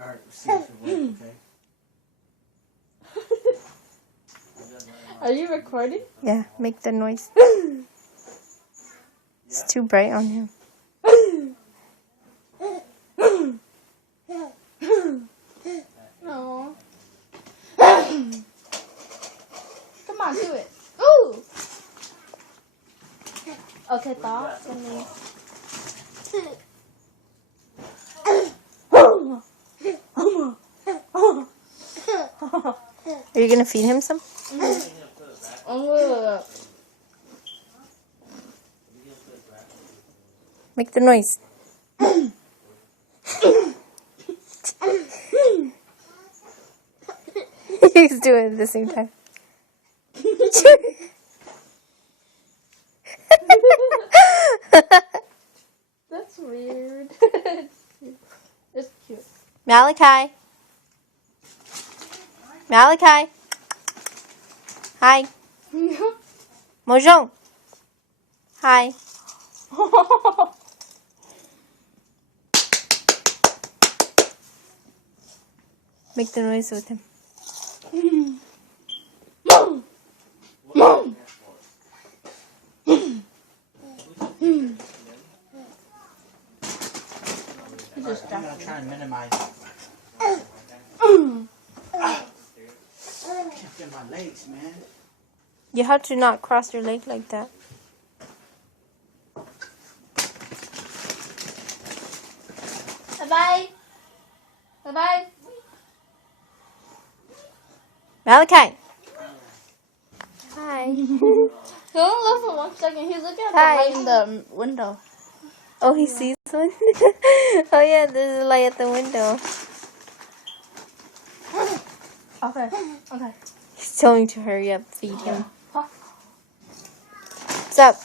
Alright, see if it works, okay? Are you recording? Yeah, make the noise. It's too bright on him. No. Come on, do it. Ooh. Okay, thought. Are you gonna feed him some? Make the noise. He's doing it at the same time. That's weird. It's cute. Malachi. Malachi. Hi. Mojong. Hi. Make the noise with him. I'm gonna try and minimize it. Can't feel my legs, man. You have to not cross your leg like that. Bye-bye. Bye-bye. Malachi. Hi. Don't look for 1 second. He's looking at the Hi. light in the window. Oh, he sees one? Oh, yeah, there's a light at the window. Okay. Okay. He's telling me to hurry up, feed him. What's up?